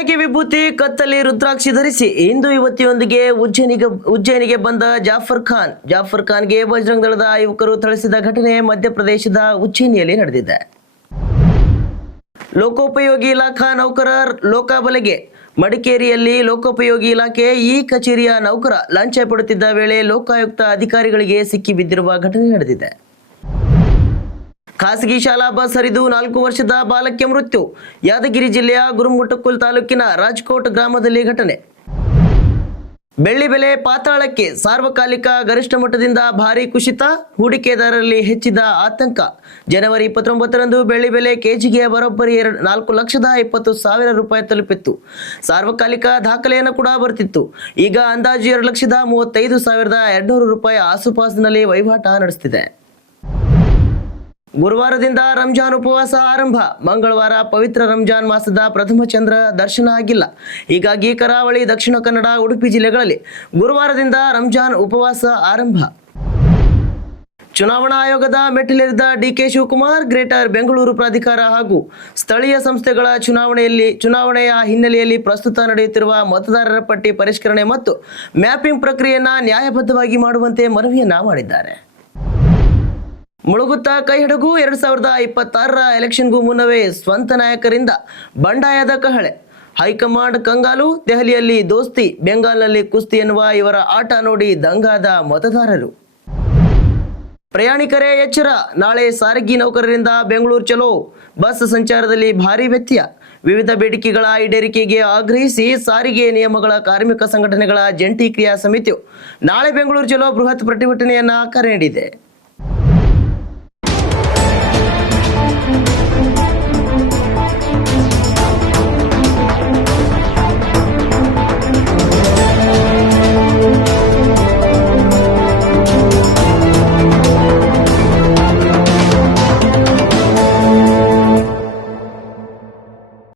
ಹಣೆಗೆ ವಿಭೂತಿ ಕತ್ತಲ್ಲಿ ರುದ್ರಾಕ್ಷಿ ಧರಿಸಿ ಹಿಂದೂ ಯುವತಿಯೊಂದಿಗೆ ಉಜ್ಜಯಿನಿಗೆ ಬಂದ ಜಾಫರ್ ಖಾನ್ಗೆ ಬಜರಂಗ ದಳದ ಯುವಕರು ಥಳಿಸಿದ ಘಟನೆ ಮಧ್ಯಪ್ರದೇಶದ ಉಜ್ಜಯಿನಿಯಲ್ಲಿ ನಡೆದಿದೆ. ಲೋಕೋಪಯೋಗಿ ಇಲಾಖಾ ನೌಕರರ ಲೋಕಾಬಲೆಗೆ ಮಡಿಕೇರಿಯಲ್ಲಿ ಲೋಕೋಪಯೋಗಿ ಇಲಾಖೆ ಈ ಕಚೇರಿಯ ನೌಕರ ಲಂಚ ಪಡೆಯುತ್ತಿದ್ದ ವೇಳೆ ಲೋಕಾಯುಕ್ತ ಅಧಿಕಾರಿಗಳಿಗೆ ಸಿಕ್ಕಿ ಬಿದ್ದಿರುವ ಘಟನೆ ನಡೆದಿದೆ. ಖಾಸಗಿ ಶಾಲಾ ಬಸ್ ಹರಿದು 4 ವರ್ಷದ ಬಾಲಕಿಯ ಮೃತ್ಯು. ಯಾದಗಿರಿ ಜಿಲ್ಲೆಯ ಗುರುಮುಟ್ಟಕುಲ್ ತಾಲೂಕಿನ ರಾಜ್ಕೋಟ್ ಗ್ರಾಮದಲ್ಲಿ ಘಟನೆ. ಬೆಳ್ಳಿ ಬೆಲೆ ಪಾತಾಳಕ್ಕೆ, ಸಾರ್ವಕಾಲಿಕ ಗರಿಷ್ಠ ಮಟ್ಟದಿಂದ ಭಾರೀ ಕುಸಿತ, ಹೂಡಿಕೆದಾರರಲ್ಲಿ ಹೆಚ್ಚಿದ ಆತಂಕ. ಜನವರಿ 29ರಂದು ಬೆಳ್ಳಿ ಬೆಲೆ ಕೆಜಿಗೆ ಬರೋಬ್ಬರಿ 4,20,000 ರೂಪಾಯಿ ತಲುಪಿತ್ತು. ಸಾರ್ವಕಾಲಿಕ ದಾಖಲೆಯನ್ನು ಕೂಡ ಬರ್ತಿತ್ತು. ಈಗ ಅಂದಾಜು 2,35,200 ರೂಪಾಯಿ ಆಸುಪಾಸಿನಲ್ಲಿ ವಹಿವಾಟ ನಡೆಸುತ್ತಿದೆ. ಗುರುವಾರದಿಂದ ರಂಜಾನ್ ಉಪವಾಸ ಆರಂಭ. ಮಂಗಳವಾರ ಪವಿತ್ರ ರಂಜಾನ್ ಮಾಸದ ಪ್ರಥಮ ಚಂದ್ರ ದರ್ಶನ ಆಗಿಲ್ಲ. ಹೀಗಾಗಿ ಕರಾವಳಿ, ದಕ್ಷಿಣ ಕನ್ನಡ, ಉಡುಪಿ ಜಿಲ್ಲೆಗಳಲ್ಲಿ ಗುರುವಾರದಿಂದ ರಂಜಾನ್ ಉಪವಾಸ ಆರಂಭ. ಚುನಾವಣಾ ಆಯೋಗದ ಮೆಟ್ಟಿಲೇರಿದ ಡಿಕೆ ಶಿವಕುಮಾರ್. ಗ್ರೇಟರ್ ಬೆಂಗಳೂರು ಪ್ರಾಧಿಕಾರ ಹಾಗೂ ಸ್ಥಳೀಯ ಸಂಸ್ಥೆಗಳ ಚುನಾವಣೆಯ ಹಿನ್ನೆಲೆಯಲ್ಲಿ ಪ್ರಸ್ತುತ ನಡೆಯುತ್ತಿರುವ ಮತದಾರರ ಪಟ್ಟಿ ಪರಿಷ್ಕರಣೆ ಮತ್ತು ಮ್ಯಾಪಿಂಗ್ ಪ್ರಕ್ರಿಯೆಯನ್ನು ನ್ಯಾಯಬದ್ಧವಾಗಿ ಮಾಡುವಂತೆ ಮನವಿಯನ್ನ ಮಾಡಿದ್ದಾರೆ. ಮುಳುಗುತ್ತಾ ಕೈ ಹಡಗು. 2026ರ ಎಲೆಕ್ಷನ್ಗೂ ಮುನ್ನವೇ ಸ್ವಂತ ನಾಯಕರಿಂದ ಬಂಡಾಯದ ಕಹಳೆ. ಹೈಕಮಾಂಡ್ ಕಂಗಾಲು. ದೆಹಲಿಯಲ್ಲಿ ದೋಸ್ತಿ, ಬೆಂಗಾಲ್ನಲ್ಲಿ ಕುಸ್ತಿ ಎನ್ನುವ ಇವರ ಆಟ ನೋಡಿ ದಂಗಾದ ಮತದಾರರು. ಪ್ರಯಾಣಿಕರೇ ಎಚ್ಚರ. ನಾಳೆ ಸಾರಿಗೆ ನೌಕರರಿಂದ ಬೆಂಗಳೂರು ಚಲೋ. ಬಸ್ ಸಂಚಾರದಲ್ಲಿ ಭಾರೀ ವ್ಯತ್ಯಯ. ವಿವಿಧ ಬೇಡಿಕೆಗಳ ಈಡೇರಿಕೆಗೆ ಆಗ್ರಹಿಸಿ ಸಾರಿಗೆ ನಿಯಮಗಳ ಕಾರ್ಮಿಕ ಸಂಘಟನೆಗಳ ಜಂಟಿ ಕ್ರಿಯಾ ಸಮಿತಿಯು ನಾಳೆ ಬೆಂಗಳೂರು ಚಲೋ ಬೃಹತ್ ಪ್ರತಿಭಟನೆಯನ್ನ ಕರೆ ನೀಡಿದೆ.